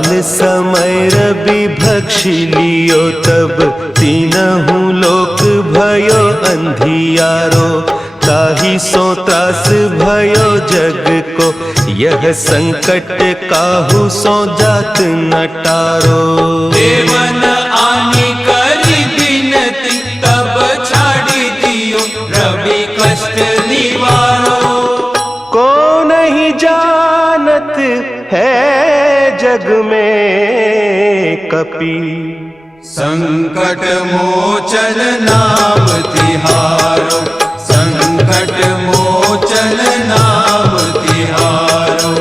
काल समय रवि भक्षी लियो, तब तीनहु लोक भयो अंधियारो। ताहि सो त्रास भयो जग को, यह संकट काहू सो जात न टारो। देवन आनी करी बिनती, तब छाड़ी दियो रवि कष्ट निवारो। को नहीं जानत है जग में कपि, संकट मोचन नाम तिहारो। संकट मोचन नाम तिहारो।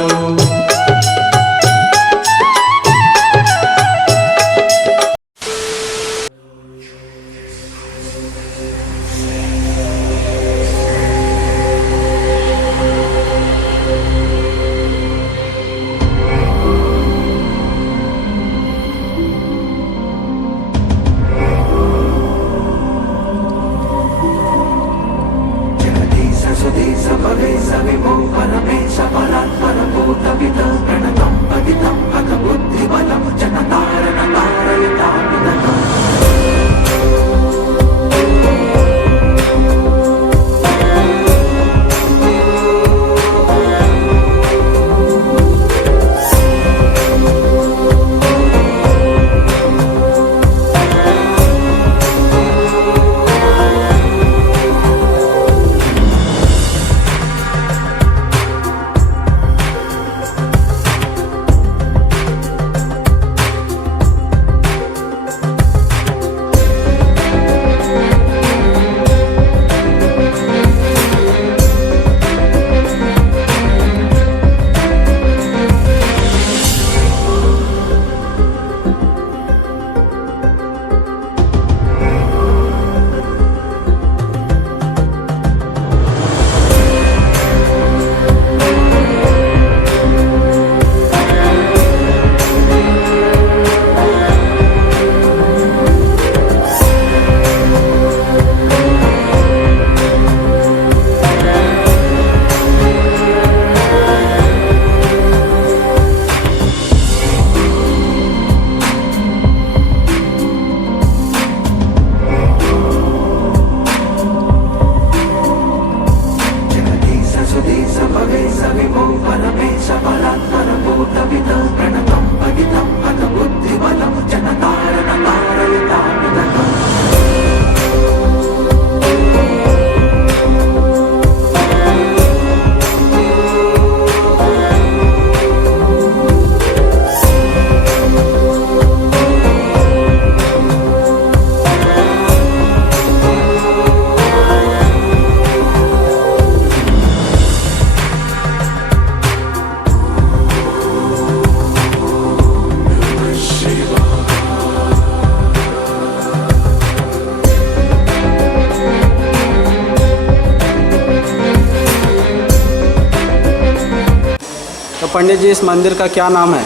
पंडित जी, इस मंदिर का क्या नाम है?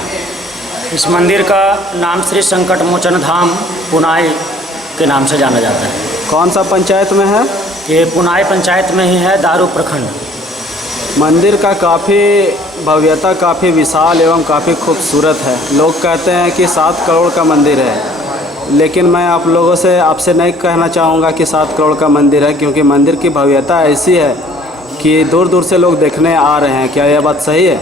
इस मंदिर का नाम श्री संकट मोचन धाम पुनाई के नाम से जाना जाता है। कौन सा पंचायत में है? ये पुनाई पंचायत में ही है, दारू प्रखंड। मंदिर का काफ़ी भव्यता काफ़ी विशाल एवं काफ़ी खूबसूरत है। लोग कहते हैं कि 7 करोड़ का मंदिर है, लेकिन मैं आप लोगों से आपसे नहीं कहना चाहूँगा कि 7 करोड़ का मंदिर है, क्योंकि मंदिर की भव्यता ऐसी है कि दूर दूर से लोग देखने आ रहे हैं। क्या यह बात सही है?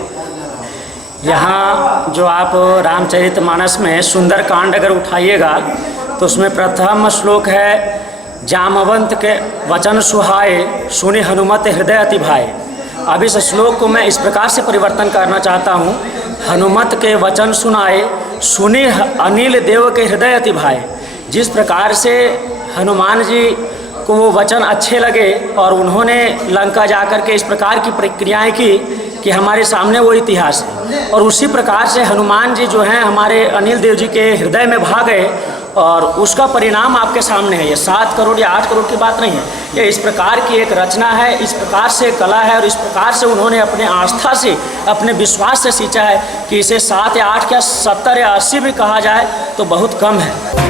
यहाँ जो आप रामचरितमानस में सुंदरकांड अगर उठाइएगा तो उसमें प्रथम श्लोक है, जामवंत के वचन सुहाए, सुनि हनुमत हृदय अति भाए। अब इस श्लोक को मैं इस प्रकार से परिवर्तन करना चाहता हूँ, हनुमत के वचन सुनाए, सुनि अनिल देव के हृदय अति भाए। जिस प्रकार से हनुमान जी को वो वचन अच्छे लगे और उन्होंने लंका जाकर के इस प्रकार की प्रक्रियाएं की कि हमारे सामने वो इतिहास है, और उसी प्रकार से हनुमान जी जो हैं हमारे अनिल देव जी के हृदय में भा गए, और उसका परिणाम आपके सामने है। ये 7 करोड़ या 8 करोड़ की बात नहीं है, ये इस प्रकार की एक रचना है, इस प्रकार से कला है, और इस प्रकार से उन्होंने अपने आस्था से, अपने विश्वास से सींचा है कि इसे 7 या 8 या 70 या 80 भी कहा जाए तो बहुत कम है।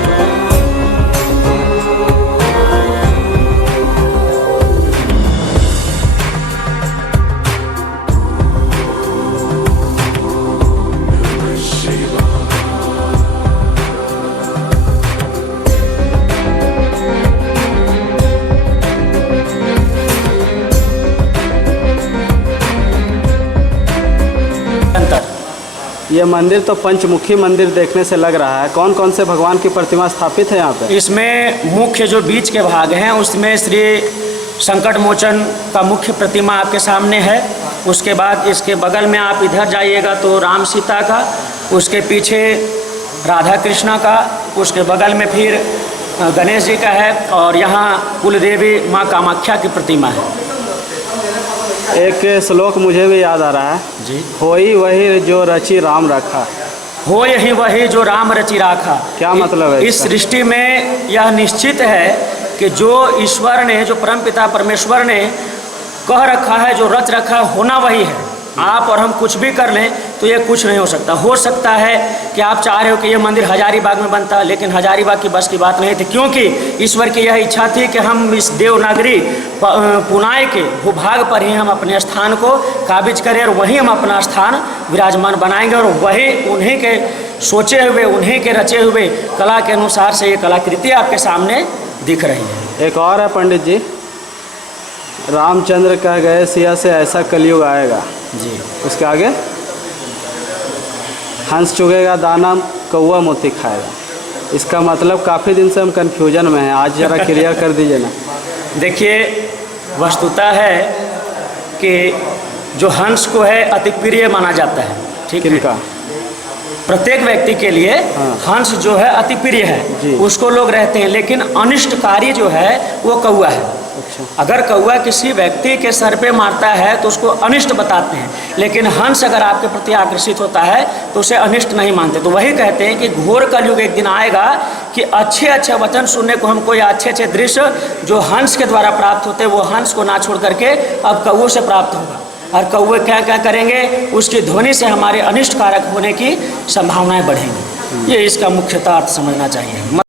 ये मंदिर तो पंचमुखी मंदिर देखने से लग रहा है। कौन कौन से भगवान की प्रतिमा स्थापित है यहाँ पे? इसमें मुख्य जो बीच के भाग हैं उसमें श्री संकट मोचन का मुख्य प्रतिमा आपके सामने है। उसके बाद इसके बगल में आप इधर जाइएगा तो राम सीता का, उसके पीछे राधा कृष्णा का, उसके बगल में फिर गणेश जी का है और यहाँ कुलदेवी माँ कामाख्या की प्रतिमा है। एक श्लोक मुझे भी याद आ रहा है जी, होई वही जो रची राम रखा। हो यही वही जो राम रचि राखा। क्या मतलब है इस इसका? सृष्टि में यह निश्चित है कि जो ईश्वर ने, जो परमपिता परमेश्वर ने कह रखा है, जो रच रखा होना वही है। आप और हम कुछ भी कर लें तो ये कुछ नहीं हो सकता। हो सकता है कि आप चाह रहे हो कि ये मंदिर हजारीबाग में बनता, लेकिन हजारीबाग की बस की बात नहीं थी, क्योंकि ईश्वर की यह इच्छा थी कि हम इस देवनागरी पुनाई के भूभाग पर ही हम अपने स्थान को काबिज करें और वहीं हम अपना स्थान विराजमान बनाएंगे और वही उन्हीं के सोचे हुए, उन्हीं के रचे हुए कला के अनुसार से ये कलाकृति आपके सामने दिख रही है। एक और है पंडित जी, रामचंद्र कह गए सिया से ऐसा कलयुग आएगा। जी, उसके आगे हंस चुगेगा दाना कौआ मोती खाएगा। इसका मतलब काफ़ी दिन से हम कन्फ्यूजन में हैं, आज ज़रा क्लियर कर दीजिए ना। देखिए, वस्तुतः है कि जो हंस को है अति प्रिय माना जाता है, ठीक है? किनका? प्रत्येक व्यक्ति के लिए हंस जो है अति प्रिय है, उसको लोग रहते हैं, लेकिन अनिष्टकारी जो है वो कौआ है। अच्छा। अगर कौआ किसी व्यक्ति के सर पे मारता है तो उसको अनिष्ट बताते हैं, लेकिन हंस अगर आपके प्रति आकर्षित होता है तो उसे अनिष्ट नहीं मानते। तो वही कहते हैं कि घोर कलयुग एक दिन आएगा कि अच्छे अच्छे वचन सुनने को हमको, या अच्छे अच्छे दृश्य जो हंस के द्वारा प्राप्त होते हैं वो हंस को ना छोड़ करके अब कौओं से प्राप्त होगा। और कौवे क्या क्या करेंगे, उसकी ध्वनि से हमारे अनिष्ट कारक होने की संभावनाएं बढ़ेंगी। ये इसका मुख्यतः अर्थ समझना चाहिए।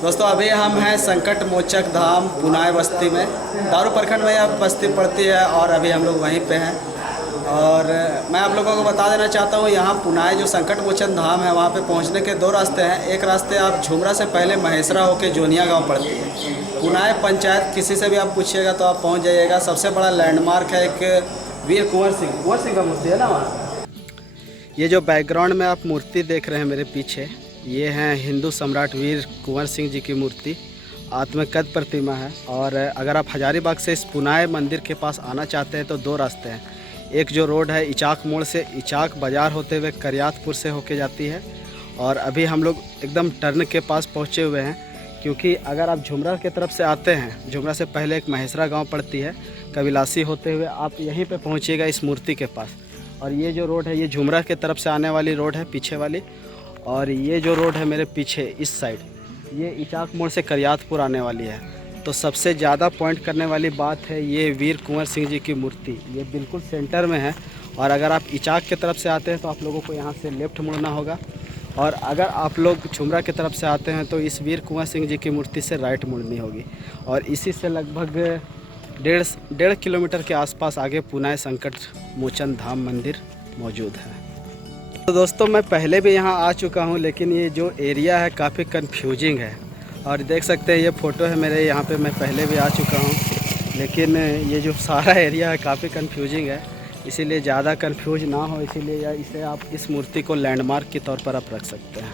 दोस्तों, अभी हम हैं संकट मोचक धाम पुनाई बस्ती में। दारू प्रखंड में यह बस्ती पड़ती है और अभी हम लोग वहीं पे हैं। और मैं आप लोगों को बता देना चाहता हूँ, यहाँ पुनाई जो संकट मोचन धाम है वहाँ पे पहुँचने के दो रास्ते हैं। एक रास्ते आप झुमरा से पहले महेसरा होके जोनिया गांव पड़ती है। पुनाई पंचायत किसी से भी आप पूछिएगा तो आप पहुँच जाइएगा। सबसे बड़ा लैंडमार्क है एक वीर कुंवर सिंह का मूर्ति है ना वहाँ। ये जो बैकग्राउंड में आप मूर्ति देख रहे हैं मेरे पीछे, ये हैं हिंदू सम्राट वीर कुंवर सिंह जी की मूर्ति। आत्मकद प्रतिमा है। और अगर आप हजारीबाग से इस पुनाई मंदिर के पास आना चाहते हैं तो दो रास्ते हैं। एक जो रोड है इचाक मोड़ से इचाक बाज़ार होते हुए करियातपुर से होके जाती है, और अभी हम लोग एकदम टर्न के पास पहुँचे हुए हैं। क्योंकि अगर आप झुमरा की तरफ से आते हैं, झुमरा से पहले एक महेसरा गाँव पड़ती है, कविलासी होते हुए आप यहीं पर पहुँचिएगा इस मूर्ति के पास। और ये जो रोड है ये झुमरा की तरफ से आने वाली रोड है, पीछे वाली। और ये जो रोड है मेरे पीछे इस साइड, ये इचाक मोड़ से करियातपुर आने वाली है। तो सबसे ज़्यादा पॉइंट करने वाली बात है ये वीर कुंवर सिंह जी की मूर्ति, ये बिल्कुल सेंटर में है। और अगर आप इचाक की तरफ से आते हैं तो आप लोगों को यहाँ से लेफ़्ट मुड़ना होगा, और अगर आप लोग झुमरा की तरफ से आते हैं तो इस वीर कुंवर सिंह जी की मूर्ति से राइट मुड़नी होगी। और इसी से लगभग 1.5 किलोमीटर के आसपास आगे पुनाई संकट मोचन धाम मंदिर मौजूद है। तो दोस्तों, मैं पहले भी यहाँ आ चुका हूँ, लेकिन ये जो एरिया है काफ़ी कंफ्यूजिंग है। और देख सकते हैं ये फ़ोटो है मेरे, यहाँ पे मैं पहले भी आ चुका हूँ, लेकिन ये जो सारा एरिया है काफ़ी कंफ्यूजिंग है। इसीलिए ज़्यादा कंफ्यूज ना हो, इसीलिए इसे आप इस मूर्ति को लैंडमार्क के तौर पर आप रख सकते हैं।